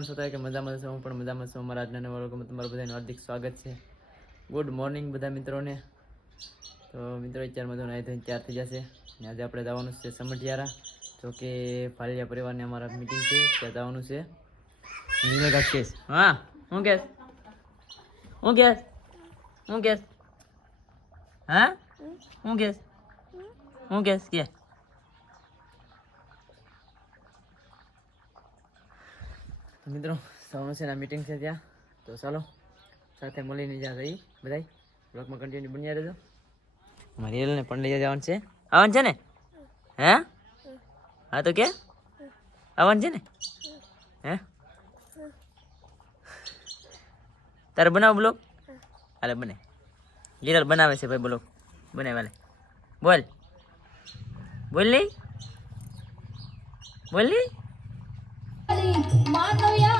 કેમ છો કે મજામાં છો હું પણ મજામાં છું. અમારા આજના નવા લોકોમાં તમારું બધાનું હાર્દિક સ્વાગત છે. ગુડ મોર્નિંગ બધા મિત્રોને. તો મિત્રો, અત્યારમાં તો નાહી ધોઈને તૈયાર થઈ જશે અને આજે આપણે જવાનું છે સમઢિયારા. જો કે ફાલિયા પરિવારની અમારા મિટિંગ છે, ત્યાં જવાનું છે. કાંઈક હા, હું કેસ? હું કેસ? હું કેસ? હા? હું કેસ? હું કેસ? કે? તો મિત્રો સૌનું મિટિંગ છે ત્યાં. તો ચાલો, સાથે મળીને જ્યાં જઈ બધા બ્લોકમાં કન્ટિન્યુ બન્યા રહેજો. મારી એલને પણ લઈ જવાનું છે. આવવાનું છે ને? હે? હા, તો કે? આવવાનું છે ને? હે? તારે બનાવ બ્લોક હાલે, બને. લીરલ બનાવે છે ભાઈ બ્લોક બને વાલે બોલ. બોલ નહીં બોલ નહીં मानूया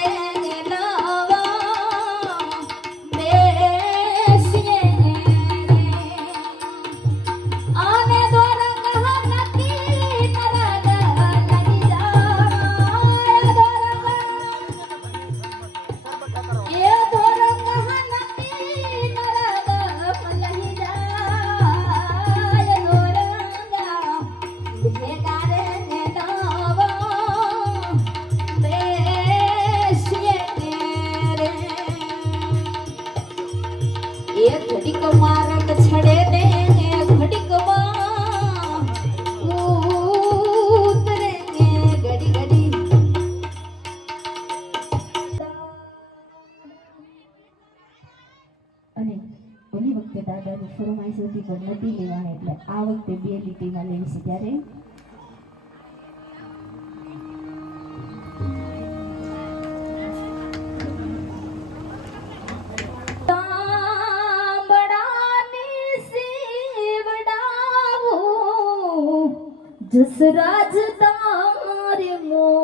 જસરાજ તારે મોજડી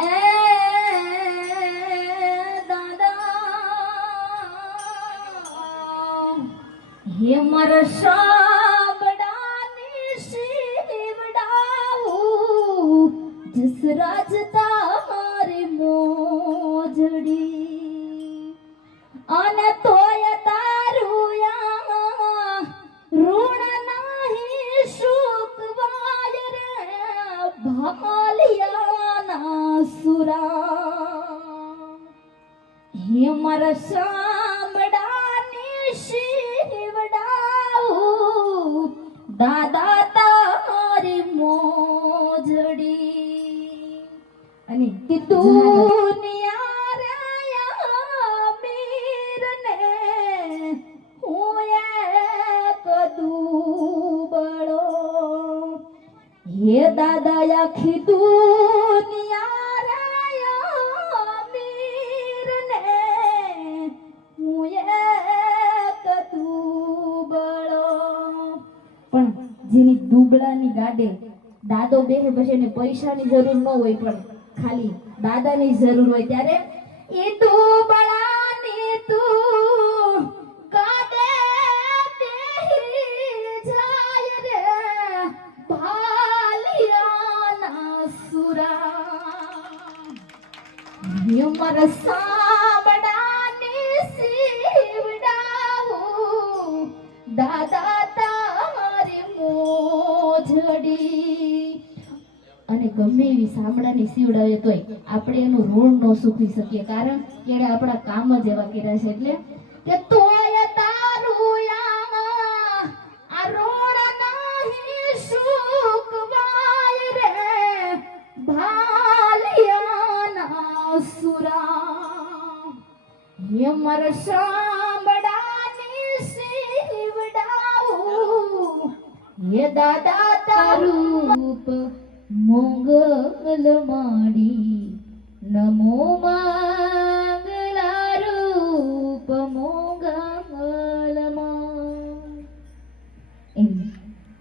એ દાદા હે મારા શાબડાને શિવડાવું જસરાજ તારે મોજડી અને તોય મારા શામડાને શિવડાવું દાદા તારી મોજડી. અને કીધું હે દાદા આખી દુનિયા ગાડે દાદો બેહે પછી એને પૈસાની જરૂર ન હોય પણ ખાલી દાદાની જરૂર હોય ત્યારે એ તો દુબળાની તું બેહી જાય રે ભાલિયાના સુરા. યુમર આપણે એનું ઋણ ન સૂકવી શકીએ, કારણ કે એણે આપણા કામ જ એવા કર્યા છે. એટલે કે તોય તારું આ ઋણ નહીં સૂકવાય રે, ભાલિયાના સુરા. યમર સાંભળાની સીવડાવું હે દાદા તારું રૂપ મંગલ માડી. નમો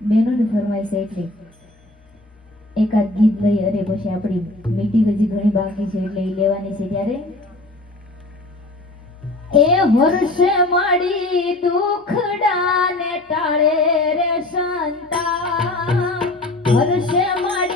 બેનોની ફરમાઈશ એટલે, એકાદ ગીત લઈ અરે પછી આપણી મીટિંગ હજી ઘણી બાકી છે એટલે એ લેવાની છે ત્યારે, એ વર્ષે મળી દુખડાને ટાળે રે સંતા વર્ષે મળી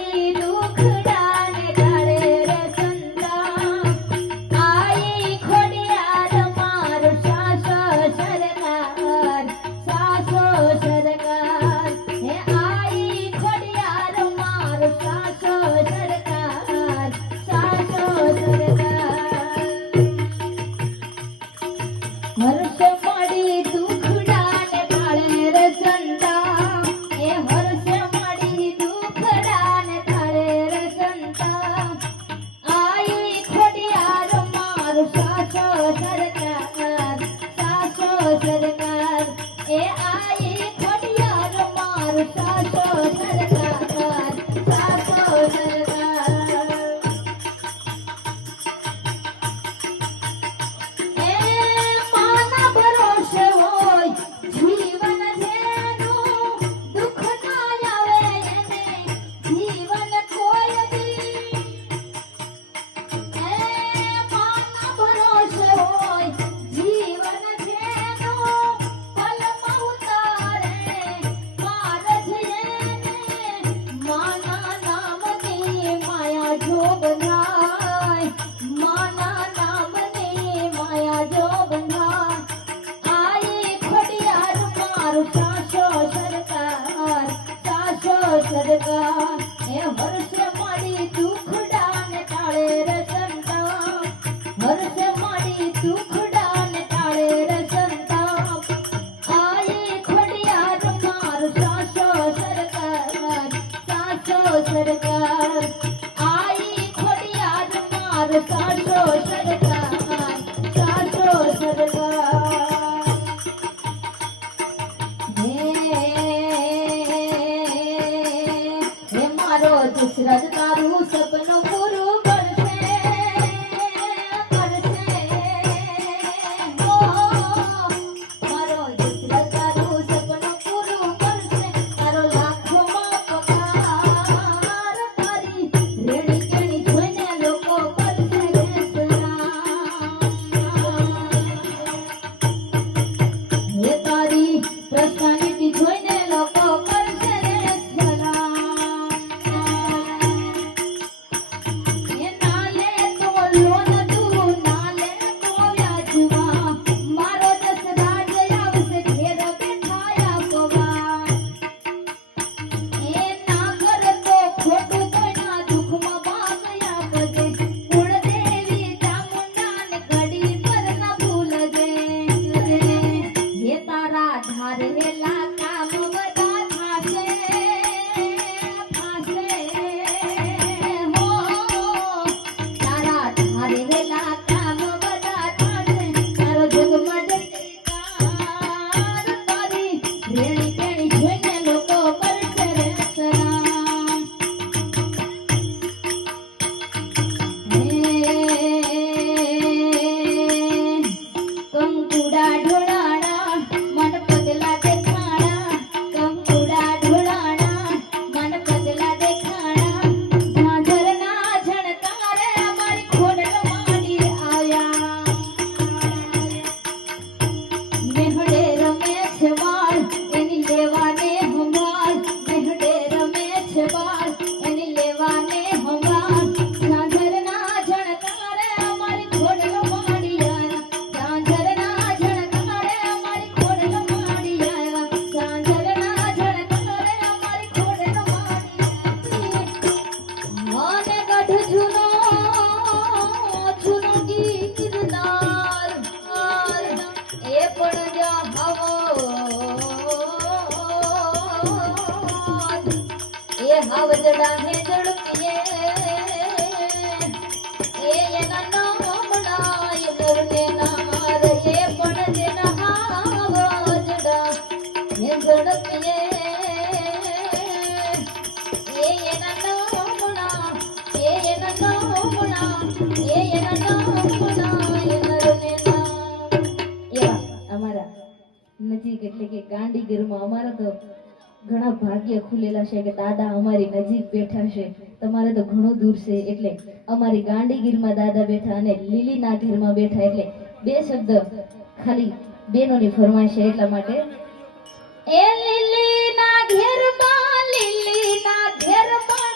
નજીક એટલે કે ગાંધીગીરમાં અમારા તો ઘણા ભાગ્ય ખુલેલા છે કે દાદા અમારી નજીક બેઠા છે. તમારે તો ઘણું દૂર છે એટલે અમારી ગાંધીગીરમાં દાદા બેઠા અને લીલીના ઘેરમાં બેઠા એટલે બે શબ્દ ખાલી બેનોની ફરમાશે એટલા માટે. એ લીલીના ઘેરમાં લીલીના ઘેરમાં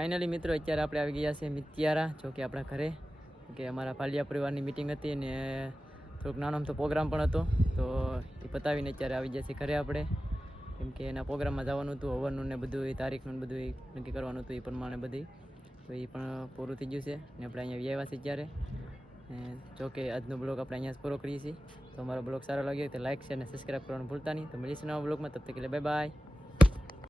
ફાઇનલી મિત્રો, અત્યારે આપણે આવી ગયા છે મિત્યારા, જો કે આપણા ઘરે. કે અમારા પાલિયા પરિવારની મિટિંગ હતી ને થોડુંક નાનો તો પ્રોગ્રામ પણ હતો. તો એ પતાવીને અત્યારે આવી ગયા છે ઘરે આપણે. કેમ કે એના પ્રોગ્રામમાં જવાનું હતું, હવનનું ને બધું એ તારીખનું બધું નક્કી કરવાનું હતું એ પ્રમાણે બધી. તો એ પણ પૂરું થઈ ગયું છે ને આપણે અહીંયા આવ્યા છીએ અત્યારે જો કે આજનો બ્લોગ આપણે અહીંયા જ પૂરો કરીએ છીએ. તો અમારો બ્લોગ સારો લાગ્યો તો લાઇક શેર અને સબસ્ક્રાઈબ કરવાનું ભૂલતા નહીં. તો મળીશું નવા બ્લોગમાં તબ તક બાય બાય